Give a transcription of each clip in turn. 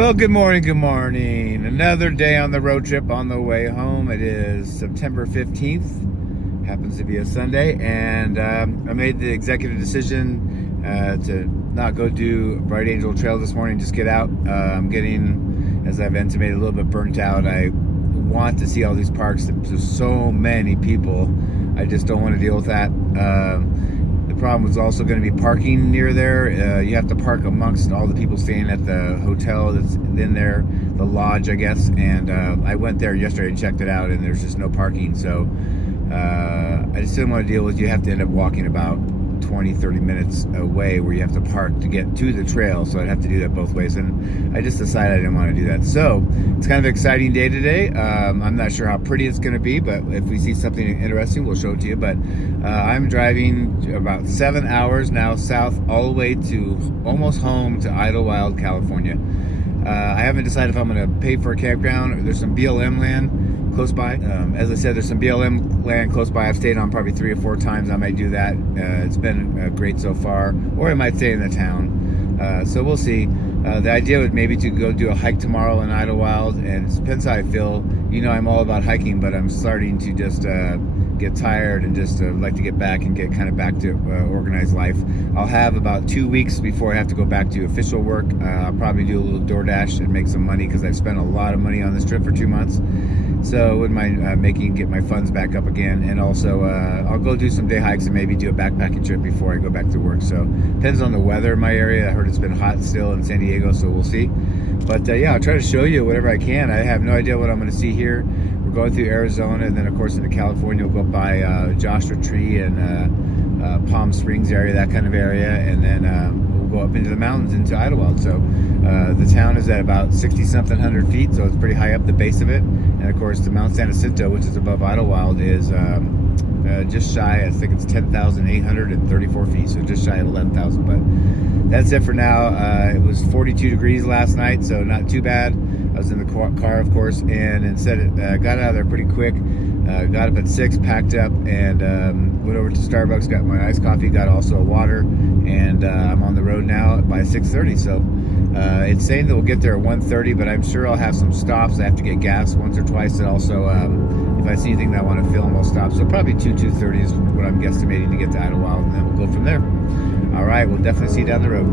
Well, good morning, good morning. Another day on the road trip on the way home. It is September 15th, happens to be a Sunday, and I made the executive decision to not go do Bright Angel Trail this morning, just get out. I'm getting, as I've intimated, a little bit burnt out. I want to see all these parks. There's so many people. I just don't want to deal with that. The problem was also going to be parking near there. You have to park amongst all the people staying at the hotel that's in there, the lodge, I guess. And I went there yesterday and checked it out, and there's just no parking. So I just didn't want to deal with. You have to end up walking about 20-30 minutes away where you have to park to get to the trail, so I'd have to do that both ways, and I just decided I didn't want to do that. So it's kind of an exciting day today. I'm not sure how pretty it's going to be, but if we see something interesting, we'll show it to you. But I'm driving about 7 hours now south, all the way to almost home to Idlewild, California. I haven't decided if I'm going to pay for a campground. There's some BLM land close by. As I said, there's some BLM land close by. I've stayed on probably 3 or 4 times. I might do that. It's been great so far. Or I might stay in the town. So we'll see. The idea would maybe to go do a hike tomorrow in Idlewild, and it depends how I feel. You know, I'm all about hiking, but I'm starting to just get tired and just like to get back and get kind of back to organized life. I'll have about 2 weeks before I have to go back to official work. I'll probably do a little DoorDash and make some money, because I've spent a lot of money on this trip for 2 months. So I wouldn't mind get my funds back up again. And also I'll go do some day hikes and maybe do a backpacking trip before I go back to work. So depends on the weather in my area. I heard it's been hot still in San Diego, so we'll see. But yeah, I'll try to show you whatever I can. I have no idea what I'm going to see here. We're going through Arizona, and then of course into California. We'll go by Joshua Tree and Palm Springs area, that kind of area, and then we'll go up into the mountains into Idlewild. So the town is at about 60-something hundred feet, so it's pretty high up the base of it. And of course the Mount San Jacinto, which is above Idlewild, is just shy, I think it's 10,834 feet, so just shy of 11,000. But that's it for now. It was 42 degrees last night, so not too bad. I was in the car, of course, and instead got out of there pretty quick. Got up at 6, packed up, and went over to Starbucks, got my iced coffee, got also a water, and I'm on the road now by 6:30. So it's saying that we'll get there at 1:30, but I'm sure I'll have some stops. I have to get gas once or twice, and also if I see anything that I want to film, I'll stop. So probably 2:30 is what I'm guesstimating to get to Idlewild, and then we'll go from there. All right, we'll definitely see you down the road.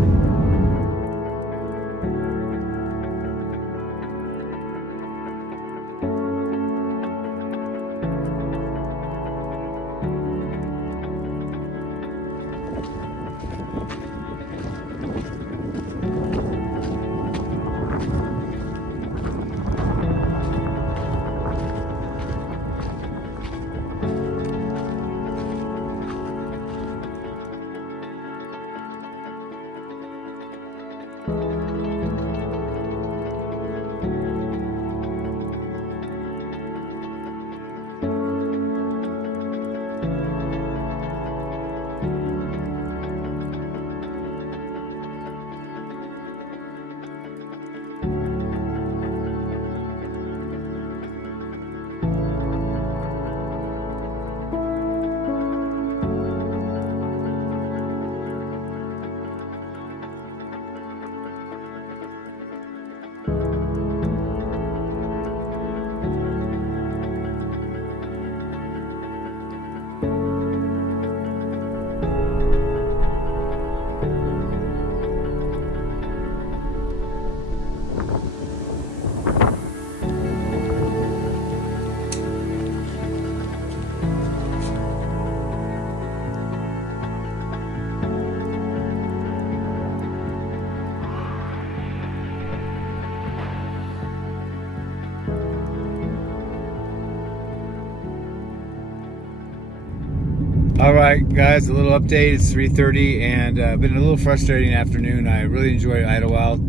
All right, guys, a little update. It's 3:30, and been a little frustrating afternoon. I really enjoyed Idlewild.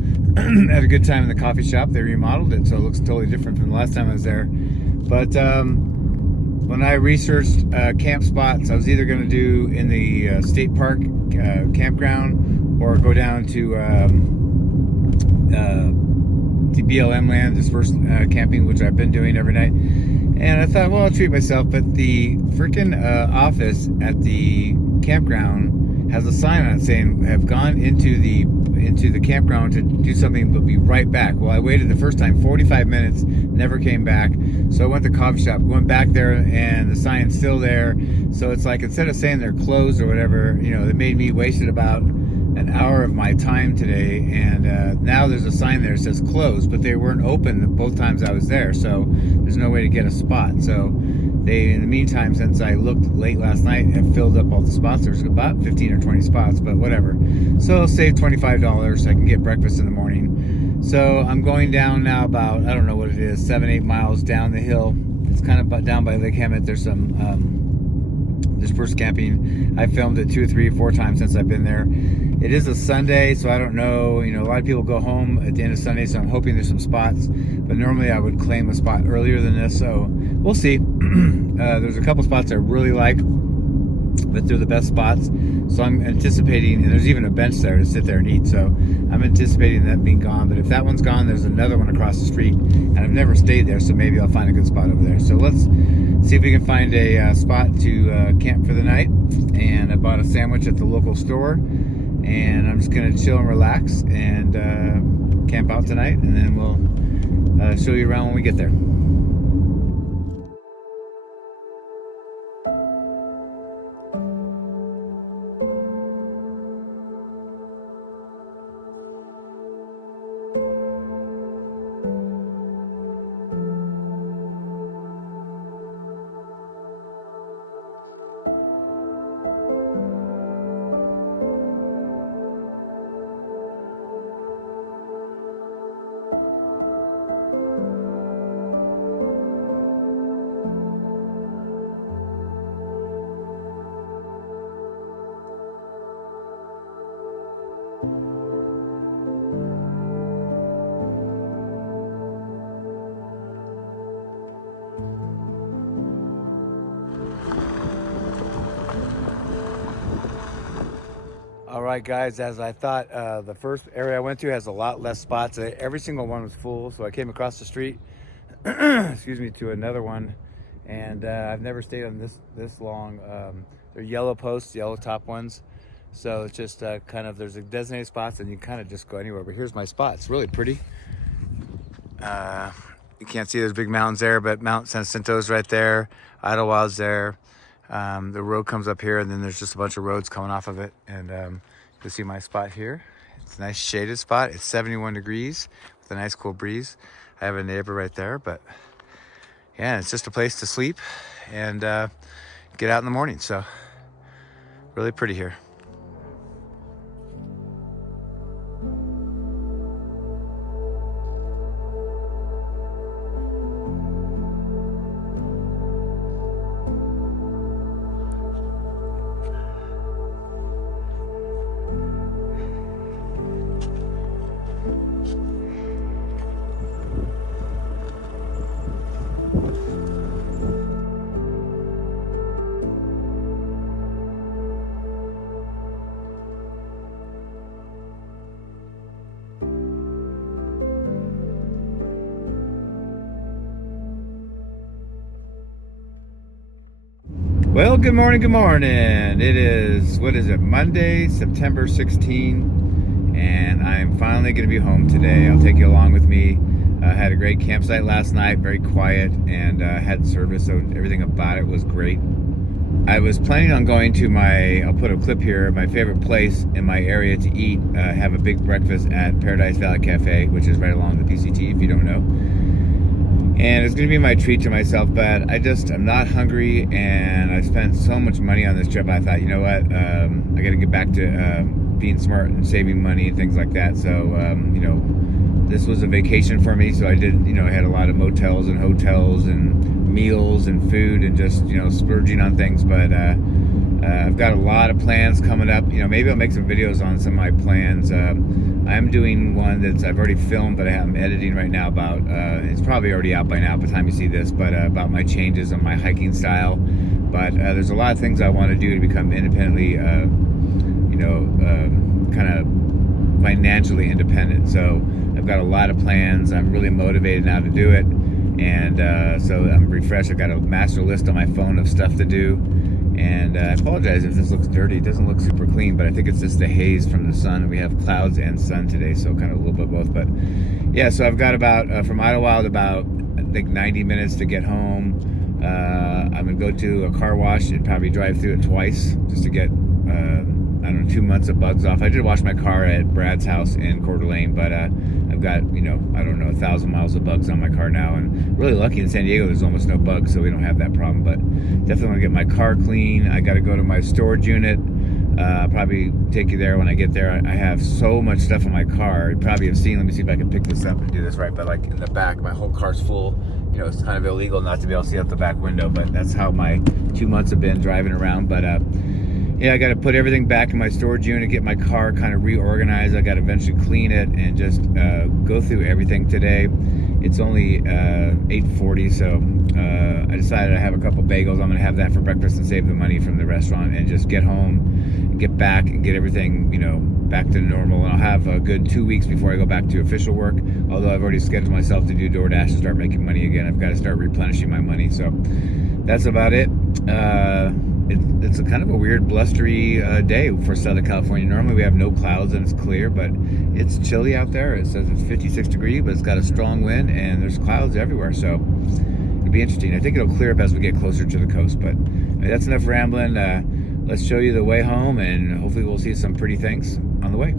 Had a good time in the coffee shop. They remodeled it, so it looks totally different from the last time I was there. But when I researched camp spots, I was either going to do in the state park campground, or go down to BLM land, dispersed camping, which I've been doing every night. And I thought, well, I'll treat myself. But the freaking office at the campground has a sign on it saying, have gone into the into the campground to do something but be right back. Well, I waited the first time 45 minutes, never came back. So I went to the coffee shop, went back there, and the sign's still there. So it's like, instead of saying they're closed or whatever, you know, it made me wasted about an hour of my time today. And now there's a sign there that says closed, but they weren't open both times I was there. So there's no way to get a spot. So they, in the meantime, since I looked late last night, have filled up all the spots. There's about 15 or 20 spots, but whatever. So I'll save $25 so I can get breakfast in the morning. So I'm going down now about, I don't know what it is, 7-8 miles down the hill. It's kind of down by Lake Hemet. There's some dispersed camping. I filmed it 2 or 3 or 4 times since I've been there. It is a Sunday, so I don't know, you know, a lot of people go home at the end of Sunday, so I'm hoping there's some spots, but normally I would claim a spot earlier than this, so we'll see. There's a couple spots I really like, but they're the best spots, so I'm anticipating, and there's even a bench there to sit there and eat, so I'm anticipating that being gone. But if that one's gone, there's another one across the street, and I've never stayed there, so maybe I'll find a good spot over there. So let's see if we can find a spot to camp for the night. And I bought a sandwich at the local store, and I'm just gonna chill and relax and camp out tonight, and then we'll show you around when we get there. All right, guys, as I thought, the first area I went to has a lot less spots. Every single one was full, so I came across the street, excuse me, to another one, and I've never stayed on this long. They're yellow posts, yellow top ones, so it's just kind of, there's a designated spots, and you kind of just go anywhere. But here's my spot. It's really pretty. You can't see there's big mountains there, but Mount San Jacinto's right there. Idlewyld's there. The road comes up here, and then there's just a bunch of roads coming off of it. And you'll see my spot here. It's a nice shaded spot. It's 71 degrees with a nice cool breeze. I have a neighbor right there, but yeah, it's just a place to sleep and get out in the morning. So really pretty here. Well, good morning, good morning. It is, what is it, Monday, September 16, and I'm finally going to be home today. I'll take you along with me. I had a great campsite last night, very quiet, and had service, so everything about it was great. I was planning on going to I'll put a clip here, my favorite place in my area to eat, have a big breakfast at Paradise Valley Cafe, which is right along the PCT, if you don't know. And it's going to be my treat to myself, but I'm not hungry, and I spent so much money on this trip. I thought, you know what, I got to get back to being smart and saving money and things like that. So, you know, this was a vacation for me, so I did, you know, I had a lot of motels and hotels and meals and food and just, you know, splurging on things. But I've got a lot of plans coming up. You know, maybe I'll make some videos on some of my plans. I'm doing one that's I've already filmed, but I'm editing right now about, it's probably already out by now by the time you see this, but about my changes on my hiking style. But there's a lot of things I want to do to become independently, you know, kind of financially independent. So I've got a lot of plans. I'm really motivated now to do it. And so I'm refreshed. I got a master list on my phone of stuff to do. And I apologize if this looks dirty. It doesn't look super clean, but I think it's just the haze from the sun. We have clouds and sun today, so kind of a little bit of both. But yeah, so I've got about, from Idlewild, about, I think, 90 minutes to get home. I'm gonna go to a car wash and probably drive through it twice just to get, I don't know, 2 months of bugs off. I did wash my car at Brad's house in Coeur d'Alene, but I've got, you know, I don't know, 1,000 miles of bugs on my car now, and really lucky in San Diego there's almost no bugs, so we don't have that problem. But definitely want to get my car clean. I got to go to my storage unit. Probably take you there when I get there. I have so much stuff in my car. You probably have seen, let me see if I can pick this up and do this right, but like in the back, my whole car's full. You know, it's kind of illegal not to be able to see out the back window, but that's how my 2 months have been driving around. But yeah, I got to put everything back in my storage unit, get my car kind of reorganized. I got to eventually clean it and just go through everything today. It's only 8:40, so I decided I have a couple bagels. I'm gonna have that for breakfast and save the money from the restaurant and just get home and get back and get everything, you know, back to normal. And I'll have a good 2 weeks before I go back to official work, although I've already scheduled myself to do DoorDash and start making money again. I've got to start replenishing my money, so that's about it. It's a kind of a weird blustery day for Southern California. Normally we have no clouds and it's clear, but it's chilly out there. It says it's 56 degrees, but it's got a strong wind and there's clouds everywhere, so it'll be interesting. I think it'll clear up as we get closer to the coast, but that's enough rambling. Let's show you the way home, and hopefully we'll see some pretty things on the way.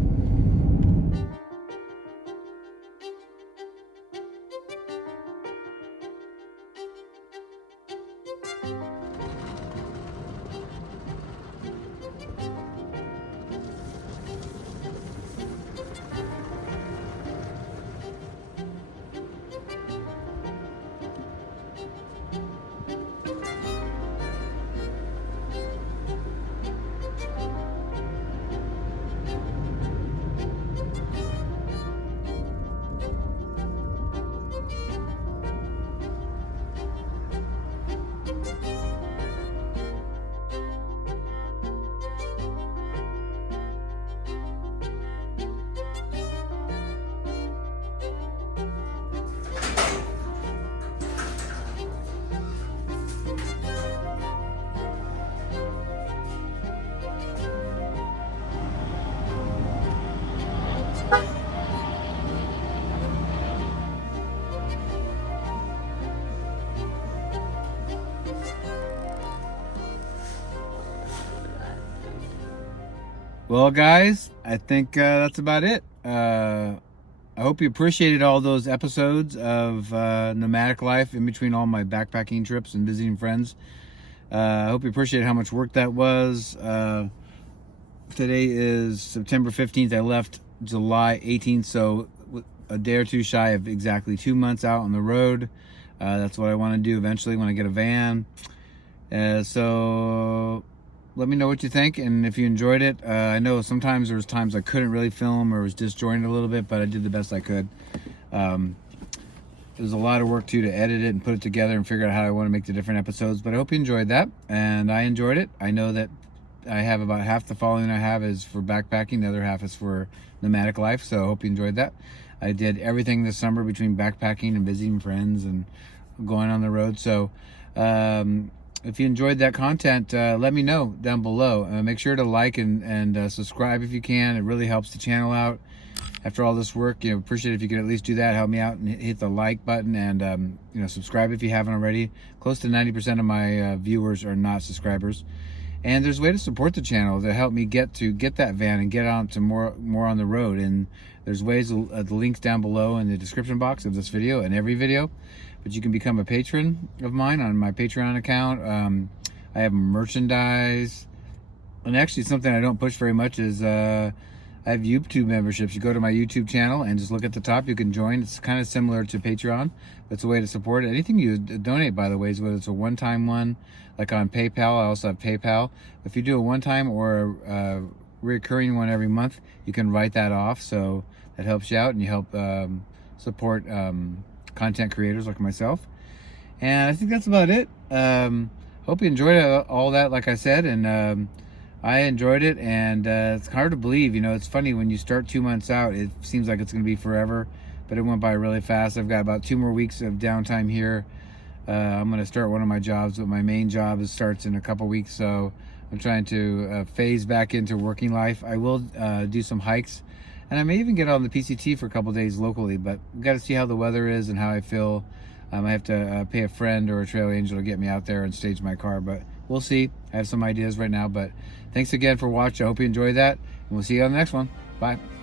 Well, guys, I think that's about it. I hope you appreciated all those episodes of nomadic life in between all my backpacking trips and visiting friends. I hope you appreciate how much work that was. Today is September 15th. I left July 18th, so a day or two shy of exactly 2 months out on the road. That's what I want to do eventually when I get a van. So let me know what you think, and if you enjoyed it. I know sometimes there was times I couldn't really film or was disjointed a little bit, but I did the best I could. It was a lot of work too to edit it and put it together and figure out how I want to make the different episodes, but I hope you enjoyed that, and I enjoyed it. I know that I have about half the following I have is for backpacking, the other half is for nomadic life, so I hope you enjoyed that. I did everything this summer between backpacking and visiting friends and going on the road, so if you enjoyed that content, let me know down below. Make sure to like and subscribe if you can. It really helps the channel out. After all this work, you know, appreciate it if you could at least do that. Help me out and hit the like button, and you know, subscribe if you haven't already. Close to 90% of my viewers are not subscribers. And there's a way to support the channel to help me get that van and get on to more on the road. And there's ways, the links down below in the description box of this video and every video. But you can become a patron of mine on my Patreon account. I have merchandise, and actually something I don't push very much is I have YouTube memberships. You go to my YouTube channel and just look at the top, you can join. It's kind of similar to Patreon. It's a way to support it. Anything you donate, by the way, whether it's a one-time one, like on PayPal. I also have PayPal. If you do a one-time or a recurring one every month, you can write that off, so that helps you out, and you help support content creators like myself. And I think that's about it. Hope you enjoyed all that, like I said, and I enjoyed it. And it's hard to believe, you know, it's funny when you start 2 months out, it seems like it's going to be forever, but it went by really fast. I've got about 2 more weeks of downtime here. I'm going to start one of my jobs, but my main job starts in a couple weeks, so I'm trying to phase back into working life. I will do some hikes, and I may even get on the PCT for a couple days locally, but we've got to see how the weather is and how I feel. I have to pay a friend or a trail angel to get me out there and stage my car, but we'll see. I have some ideas right now, but thanks again for watching. I hope you enjoyed that, and we'll see you on the next one. Bye.